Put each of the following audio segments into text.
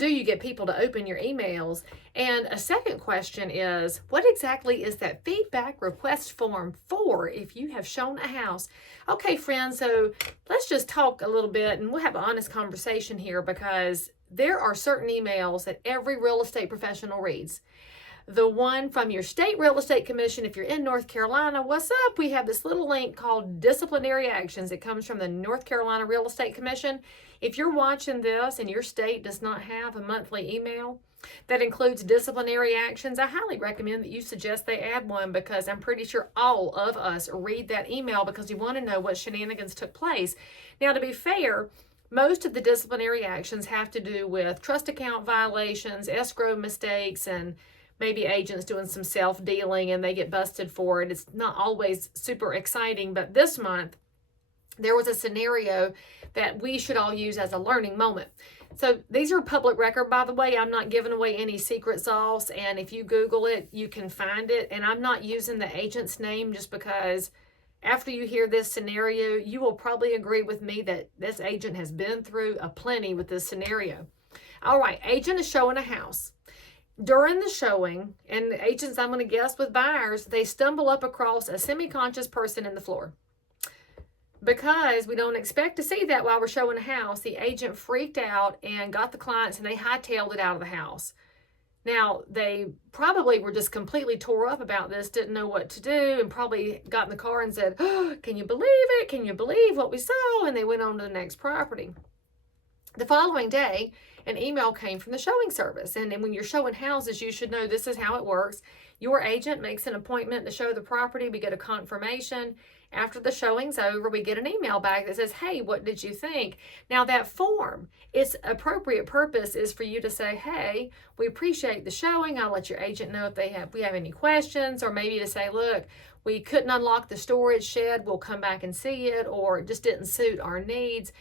do you get people to open your emails? And a second question is, what exactly is that feedback request form for if you have shown a house? Okay, friends, so let's just talk a little bit and we'll have an honest conversation here, because there are certain emails that every real estate professional reads. The one from your state real estate commission, if you're in North Carolina, what's up? We have this little link called disciplinary actions. It comes from the North Carolina Real Estate Commission. If you're watching this and your state does not have a monthly email that includes disciplinary actions, I highly recommend that you suggest they add one, because I'm pretty sure all of us read that email because we want to know what shenanigans took place. Now, to be fair, most of the disciplinary actions have to do with trust account violations, escrow mistakes, and maybe agents doing some self-dealing and they get busted for it. It's not always super exciting, but this month there was a scenario that we should all use as a learning moment. So these are public record, by the way. I'm not giving away any secret sauce, and if you Google it, you can find it. And I'm not using the agent's name just because after you hear this scenario, you will probably agree with me that this agent has been through a plenty with this scenario. All right, agent is showing a house. During the showing, and the agents, I'm going to guess with buyers, they stumble up across a semi-conscious person in the floor. Because we don't expect to see that while we're showing a house, the agent freaked out and got the clients and they hightailed it out of the house. Now, they probably were just completely tore up about this, didn't know what to do, and probably got in the car and said, "Oh, can you believe it? Can you believe what we saw?" And they went on to the next property. The following day, an email came from the showing service. And when you're showing houses, you should know this is how it works. Your agent makes an appointment to show the property. We get a confirmation. After the showing's over, we get an email back that says, "Hey, what did you think?" Now, that form, its appropriate purpose is for you to say, "Hey, we appreciate the showing. I'll let your agent know if we have any questions," or maybe to say, "Look, we couldn't unlock the storage shed. We'll come back and see it," or it just didn't suit our needs.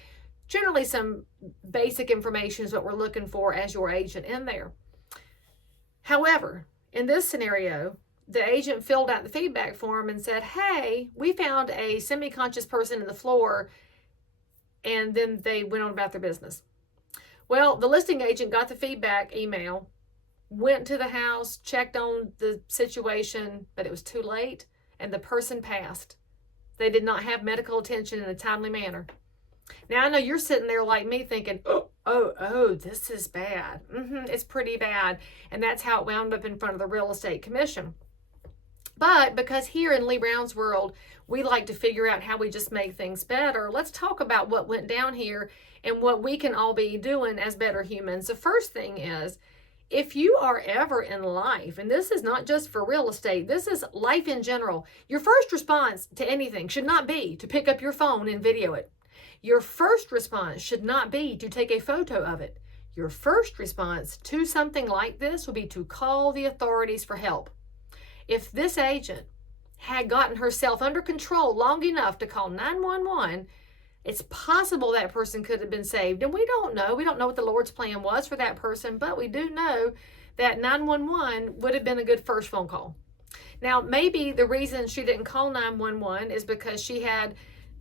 Generally, some basic information is what we're looking for as your agent in there. However, in this scenario, the agent filled out the feedback form and said, "Hey, we found a semi-conscious person in the floor," and then they went on about their business. Well, the listing agent got the feedback email, went to the house, checked on the situation, but it was too late, and the person passed. They did not have medical attention in a timely manner. Now, I know you're sitting there like me thinking, oh, this is bad. It's pretty bad. And that's how it wound up in front of the Real Estate Commission. But because here in Leigh Brown's world, we like to figure out how we just make things better, let's talk about what went down here and what we can all be doing as better humans. The first thing is, if you are ever in life, and this is not just for real estate, this is life in general, your first response to anything should not be to pick up your phone and video it. Your first response should not be to take a photo of it. Your first response to something like this would be to call the authorities for help. If this agent had gotten herself under control long enough to call 911, it's possible that person could have been saved. And we don't know. We don't know what the Lord's plan was for that person, but we do know that 911 would have been a good first phone call. Now, maybe the reason she didn't call 911 is because she had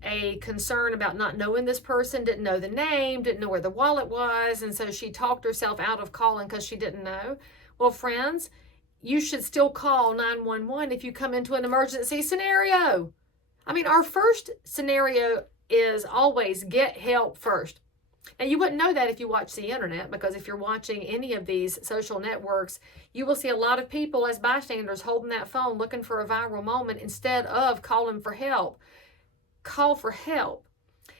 a concern about not knowing this person, didn't know the name, didn't know where the wallet was, and so she talked herself out of calling because she didn't know. Well, friends, you should still call 911 if you come into an emergency scenario. I mean, our first scenario is always get help first. Now, you wouldn't know that if you watch the internet, because if you're watching any of these social networks, you will see a lot of people as bystanders holding that phone looking for a viral moment instead of calling for help. Call for help.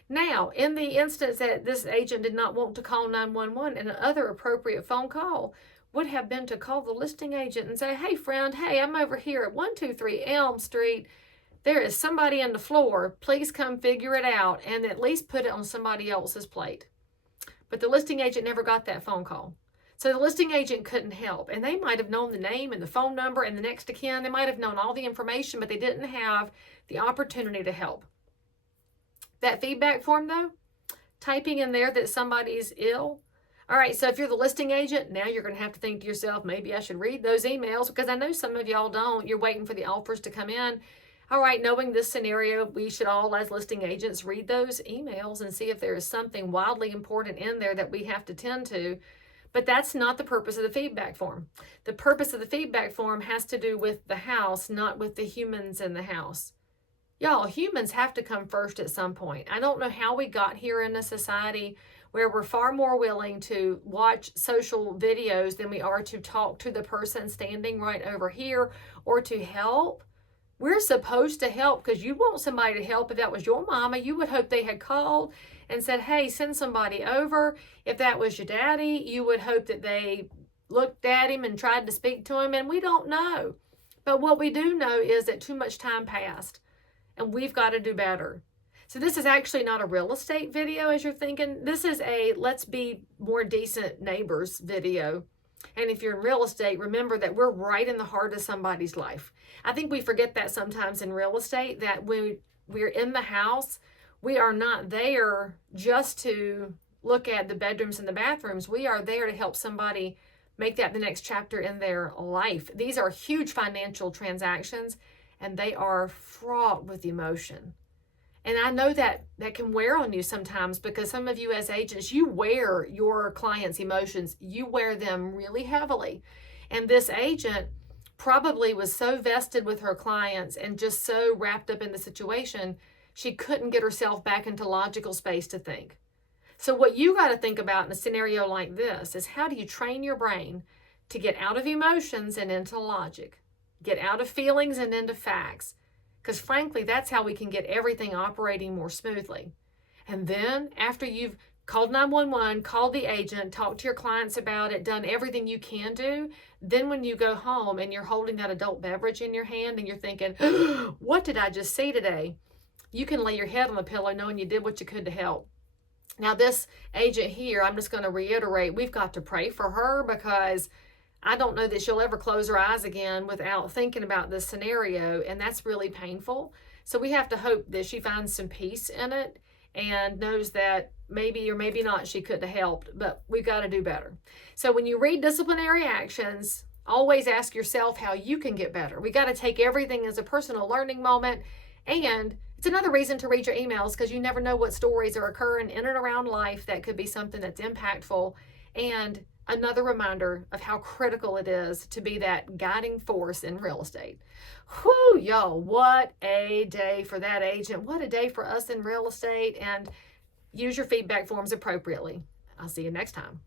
Now, in the instance that this agent did not want to call 911, and another appropriate phone call would have been to call the listing agent and say, "Hey, friend, hey, I'm over here at 123 Elm Street. There is somebody on the floor. Please come figure it out," and at least put it on somebody else's plate. But the listing agent never got that phone call. So the listing agent couldn't help. And they might have known the name and the phone number and the next of kin. They might have known all the information, but they didn't have the opportunity to help. That feedback form, though, typing in there that somebody's ill. All right, so if you're the listing agent, now you're going to have to think to yourself, maybe I should read those emails, because I know some of y'all don't. You're waiting for the offers to come in. All right, knowing this scenario, we should all, as listing agents, read those emails and see if there is something wildly important in there that we have to tend to. But that's not the purpose of the feedback form. The purpose of the feedback form has to do with the house, not with the humans in the house. Y'all, humans have to come first at some point. I don't know how we got here in a society where we're far more willing to watch social videos than we are to talk to the person standing right over here or to help. We're supposed to help because you want somebody to help. If that was your mama, you would hope they had called and said, hey, send somebody over. If that was your daddy, you would hope that they looked at him and tried to speak to him, and we don't know. But what we do know is that too much time passed, and we've got to do better. So this is actually not a real estate video, as you're thinking. This is a let's be more decent neighbors video. And if you're in real estate, remember that we're right in the heart of somebody's life. I think we forget that sometimes in real estate, that when we're in the house, we are not there just to look at the bedrooms and the bathrooms. We are there to help somebody make that the next chapter in their life. These are huge financial transactions, and they are fraught with emotion. And I know that can wear on you sometimes, because some of you as agents, you wear your clients' emotions. You wear them really heavily. And this agent probably was so vested with her clients and just so wrapped up in the situation, she couldn't get herself back into logical space to think. So what you got to think about in a scenario like this is, how do you train your brain to get out of emotions and into logic? Get out of feelings and into facts. Because frankly, that's how we can get everything operating more smoothly. And then after you've called 911, called the agent, talked to your clients about it, done everything you can do, then when you go home and you're holding that adult beverage in your hand and you're thinking, what did I just see today? You can lay your head on the pillow knowing you did what you could to help. Now this agent here, I'm just going to reiterate, we've got to pray for her, because I don't know that she'll ever close her eyes again without thinking about this scenario, and that's really painful. So we have to hope that she finds some peace in it and knows that maybe or maybe not she could have helped, but we've got to do better. So when you read disciplinary actions, always ask yourself how you can get better. We got to take everything as a personal learning moment, and it's another reason to read your emails, because you never know what stories are occurring in and around life that could be something that's impactful, and another reminder of how critical it is to be that guiding force in real estate. Whew, y'all, what a day for that agent. What a day for us in real estate. And use your feedback forms appropriately. I'll see you next time.